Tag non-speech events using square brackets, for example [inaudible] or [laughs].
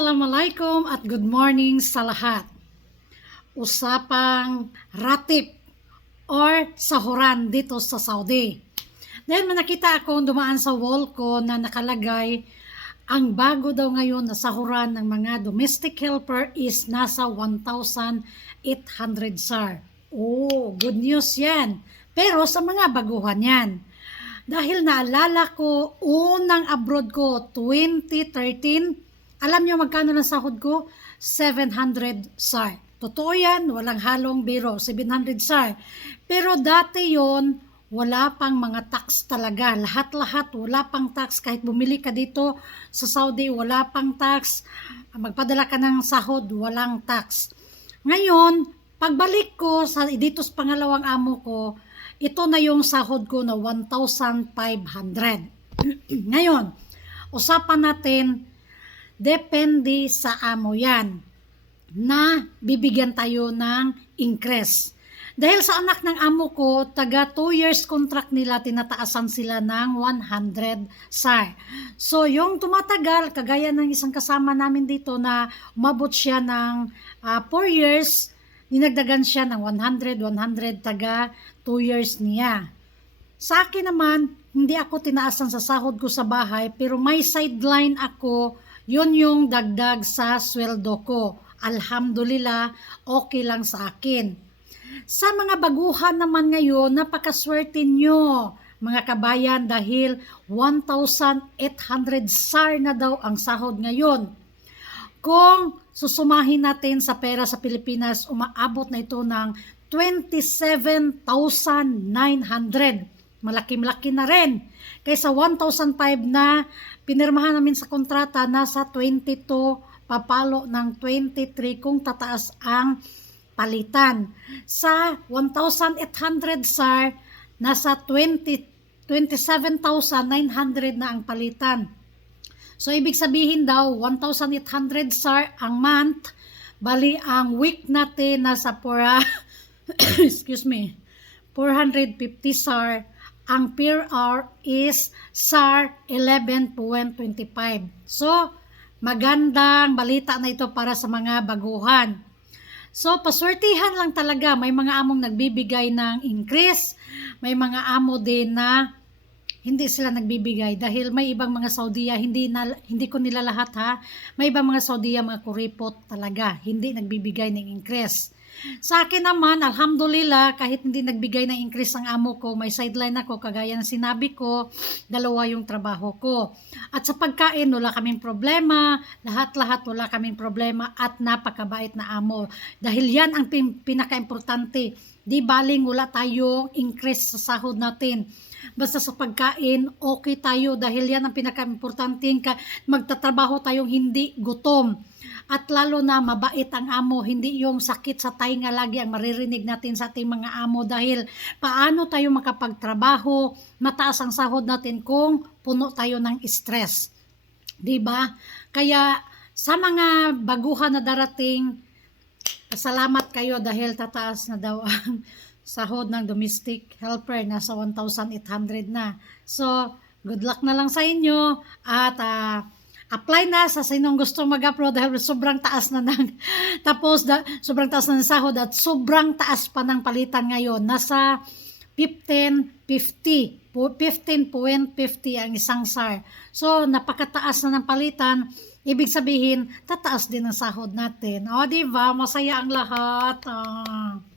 Assalamualaikum at good morning sa lahat. Usapang ratip or sahuran dito sa Saudi. Dahil may nakita ako dumaan sa wall ko na nakalagay ang bago daw ngayon na sahuran ng mga domestic helper is nasa 1,800 SAR. Oh, good news yan. Pero sa mga baguhan yan. Dahil naalala ko, unang abroad ko, 2013, alam niyo magkano ng sahod ko? 700 SAR. Totoo yan, walang halong biro, 700 SAR. Pero dati yon wala pang mga tax talaga. Lahat-lahat, wala pang tax. Kahit bumili ka dito sa Saudi, wala pang tax. Magpadala ka ng sahod, walang tax. Ngayon, pagbalik ko sa dito sa pangalawang amo ko, ito na yung sahod ko na 1,500. [clears throat] Ngayon, usapan natin, depende sa amo yan na bibigyan tayo ng increase. Dahil sa anak ng amo ko, taga 2 years contract nila, tinataasan sila ng 100 SAR. So, yung tumatagal, kagaya ng isang kasama namin dito na umabot siya ng 4 years, dinagdagan siya ng 100, 100 taga 2 years niya. Sa akin naman, hindi ako tinaasan sa sahod ko sa bahay, pero may sideline ako, yun yung dagdag sa sweldo ko. Alhamdulillah, okay lang sa akin. Sa mga baguhan naman ngayon, napakaswerte nyo, mga kabayan, dahil 1,800 SAR na daw ang sahod ngayon. Kung susumahin natin sa pera sa Pilipinas, umaabot na ito ng 27,900. Malaki-malaki na rin. Kaysa 1,005 na pinirmahan namin sa kontrata, nasa 22 papalo ng 23 kung tataas ang palitan. Sa 1,800 SAR, nasa 20, 27,900 na ang palitan. So, ibig sabihin daw, 1,800 SAR ang month, bali ang week natin nasa pura, [coughs] excuse me, 450 SAR, ang per hour is SAR 11.25. So, magandang balita na ito para sa mga baguhan. So, paswertihan lang talaga. May mga among nagbibigay ng increase. May mga amo din na hindi sila nagbibigay dahil may ibang mga Saudiya, hindi, na, hindi ko nila lahat ha, may ibang mga Saudiya, mga kuripot talaga, hindi nagbibigay ng increase. Sa akin naman, alhamdulillah, kahit hindi nagbigay ng increase ang amo ko, may sideline ako, kagaya ng sinabi ko, dalawa yung trabaho ko. At sa pagkain, wala kaming problema, lahat-lahat wala kaming problema at napakabait na amo. Dahil yan ang pin- pinaka-importante. Di baling wala tayong increase sa sahod natin. Basta sa pagkain, okay tayo dahil yan ang pinaka-importante. Magtatrabaho tayong hindi gutom at lalo na mabait ang amo, hindi yung sakit sa tainga lagi ang maririnig natin sa ating mga amo dahil paano tayo makapagtrabaho, mataas ang sahod natin kung puno tayo ng stress. 'Di ba? Kaya sa mga baguhan na darating, salamat kayo dahil tataas na daw ang [laughs] sahod ng domestic helper nasa 1,800 na. So, good luck na lang sa inyo at uh, apply na sa sinong gusto mag-upload. Dahil sobrang taas na ng [laughs] tapos da, sobrang taas na ng sahod at sobrang taas pa ng palitan ngayon. Nasa 15.50 15.50 ang isang SAR. So napakataas na ng palitan. Ibig sabihin tataas din ang sahod natin. O diba masaya ang lahat. Ah.